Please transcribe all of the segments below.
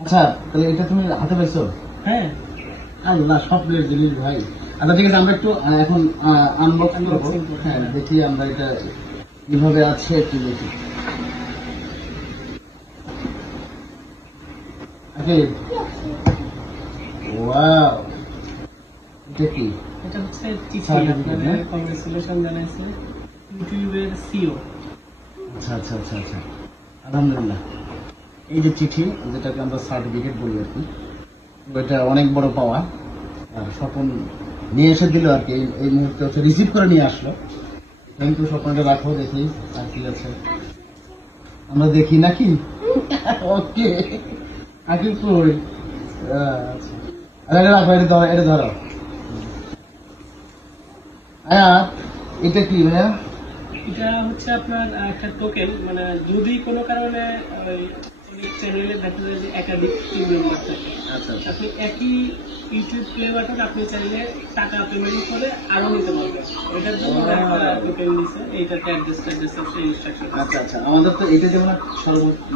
আচ্ছা, তাহলে এটা তুমি হাতে পাইছো? হ্যাঁ, আল্লাহ, স্বপ্নের জিনিস ভাই। আচ্ছা ঠিক আছে, আমরা একটু এখন আনবক্সিং করবো। Unboxing করবো। হ্যাঁ, দেখি আমরা এটা কিভাবে আছে একটু দেখি। ওয়াও, এটা কি? এটা হচ্ছে চিঠি, Certificate, আপনাদের হ্যাঁ? কংগ্রেচুলেশন জানাইছে ইউটিউবের সিও। আচ্ছা আচ্ছা আচ্ছা আচ্ছা, আলহামদুলিল্লাহ। এই যে চিঠি, যেটাকে আমরা সার্টিফিকেট বলি আর কি, এটা অনেক বড় পাওয়া। আর স্বপন নিয়ে এসে দিল আর কি, এই মুহূর্তে হচ্ছে রিসিভ করে নিয়ে আসলো। থ্যাংক ইউ স্বপনটা, রাখো দেখি আর কি আছে, আমরা দেখি নাকি। ওকে, আগে কই? আচ্ছা, আরে এটা রাখো, এটা ধরো, এটা ধরো। আয়াত, এটা কি ভাইয়া? এটা হচ্ছে আপনার একটা টোকেন, মানে যদি কোনো কারণে চ্যানেলে দেখা যায় যে একাধিক টিম মেম্বার থাকে, আচ্ছা আচ্ছা আপনি একই ইউটিউব প্লে বাটন আপনি চাইলে টাকা পেমেন্ট করে আরো নিতে পারবেন। এটার জন্য ওরা একটা টোকেন দিচ্ছে, এইটাতে অ্যাড্রেস সব ইনস্ট্রাকশন আচ্ছা আচ্ছা, আমাদের তো এটা যেমন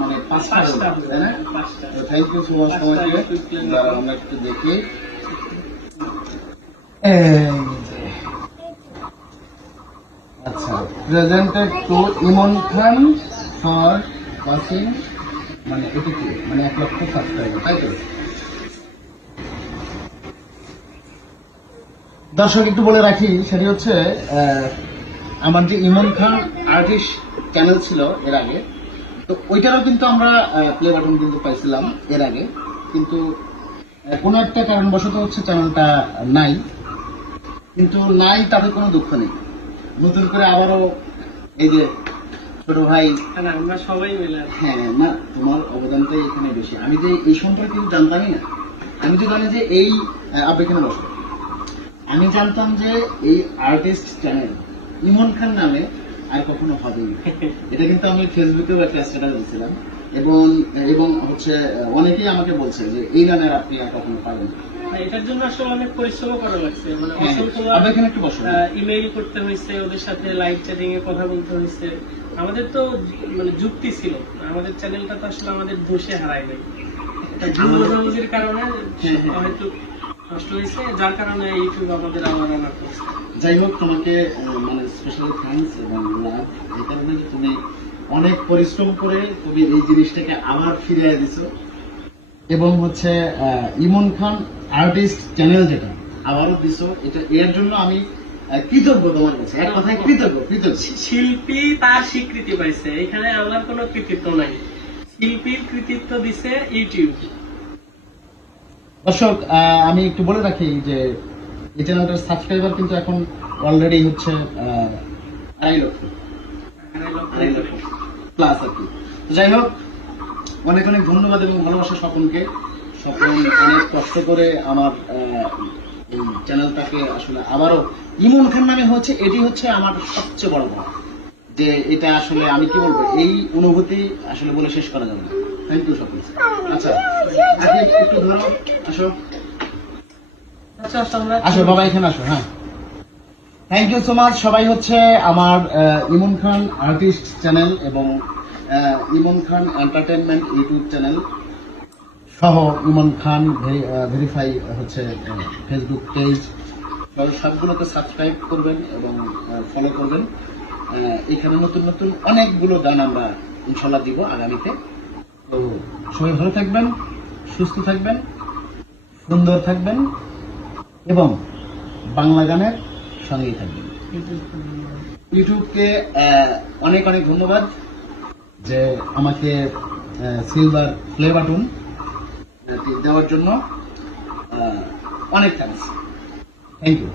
মানে পাঁচটা হবে, তাই না? পাঁচটা। থ্যাংক ইউ সো মাচ পাঁচটা সবাইকে। YouTube player। দাঁড়াও, আমরা একটু দেখি। এই যে, আচ্ছা, presented to Emon Khan for watching, মানে এটা কি, মানে 1 লক্ষ সাবস্ক্রাইবার, তাই তো? দর্শক একটু বলে রাখি, সেটি হচ্ছে আমার যে ইমন খান আর্টিস্ট চ্যানেল ছিল এর আগে, তো ওইটারও কিন্তু আমরা প্লে বাটন কিন্তু পাইছিলাম এর আগে, কিন্তু কোনো একটা কারণবশত হচ্ছে চ্যানেলটা নাই। কিন্তু নাই, তাতে কোনো দুঃখ নেই, নতুন করে আবারও এই যে ছোট ভাই। না, আমরা সবাই মিলে হ্যাঁ, না, তোমার অবদানটাই এখানে বেশি। আমি যে এই সম্পর্কে কিন্তু জানতামই না। আমি তো জানি যে এই আপনি এখানে বসো, আমি জানতাম যে এই আর্টিস্ট চ্যানেল ইমন খান নামে আর কখনো হবেই না। এটা কিন্তু আমি ফেসবুকেও একটা স্ট্যাটাস দিয়েছিলাম, এবং এবং হচ্ছে অনেকেই আমাকে বলছে যে এই নামের আপনি আর কখনো পাবেন না। এটার জন্য আসলে অনেক পরিশ্রম করা লাগছে, মানে হ্যাঁ, অসংখ্য আপনি এখানে একটু বসো। ইমেইল করতে হয়েছে, ওদের সাথে লাইভ চ্যাটিং এ কথা বলতে হয়েছে। আমাদের তো মানে যুক্তি ছিল, আমাদের চ্যানেলটা তো আসলে আমাদের দোষে হারায় নাই, একটা ভুল বোঝাবুঝির কারণে হয়তো নষ্ট হয়েছে, যার কারণে ইউটিউব আমাদের আবার অনার করছে। যাই হোক, তোমাকে মানে স্পেশাল থ্যাঙ্কস এবং লাভ, এই কারণে যে তুমি অনেক পরিশ্রম করে তুমি এই জিনিসটাকে আবার ফিরিয়ে দিছো, এবং হচ্ছে ইমন খান আর্টিস্ট চ্যানেল যেটা আবারও দিছো, এটা এর জন্য আমি কৃতজ্ঞ তোমার কাছে, এক কথায় কৃতজ্ঞ কৃতজ্ঞ। শিল্পী তার স্বীকৃতি পাইছে, এখানে আমার কোনো কৃতিত্ব নাই, শিল্পীর কৃতিত্ব দিছে ইউটিউব। দর্শক, আমি একটু বলে রাখি যে এই চ্যানেলটার সাবস্ক্রাইবার কিন্তু এখন অলরেডি হচ্ছে 2.5 লক্ষ, 2.5 লক্ষ প্লাস আর কি। তো যাই হোক, অনেক অনেক ধন্যবাদ এবং ভালোবাসা স্বপনকে। স্বপন অনেক কষ্ট করে আমার এই চ্যানেলটাকে আসলে আবারও ইমন খান নামে হচ্ছে, এটি হচ্ছে আমার সবচেয়ে বড় পাওয়া, যে এটা আসলে আমি কি বলবো, এই অনুভূতি আসলে বলে শেষ করা যাবে না। Thank you Swapan. আচ্ছা, আজকে একটু ধরো, আসো আচ্ছা, আমরা আসো বাবা, এখানে আসো। হ্যাঁ, থ্যাংক ইউ সো মাচ। সবাই হচ্ছে আমার ইমন খান আর্টিস্ট চ্যানেল এবং ইমন খান এন্টারটেনমেন্ট ইউটিউব চ্যানেল সহ ইমন খান ভেরিফাই হচ্ছে ফেসবুক পেজ, সবগুলোকে সাবস্ক্রাইব করবেন এবং ফলো করবেন। এখানে নতুন নতুন অনেকগুলো গান আমরা ইনশাল্লাহ দিব আগামীতে। তো সবাই ভালো থাকবেন, সুস্থ থাকবেন, সুন্দর থাকবেন এবং বাংলা গানের সঙ্গেই থাকবেন। ইউটিউবকে অনেক অনেক ধন্যবাদ যে আমাকে সিলভার প্লে বাটন দেওয়ার জন্য, অনেক থ্যাংকস, থ্যাংক ইউ।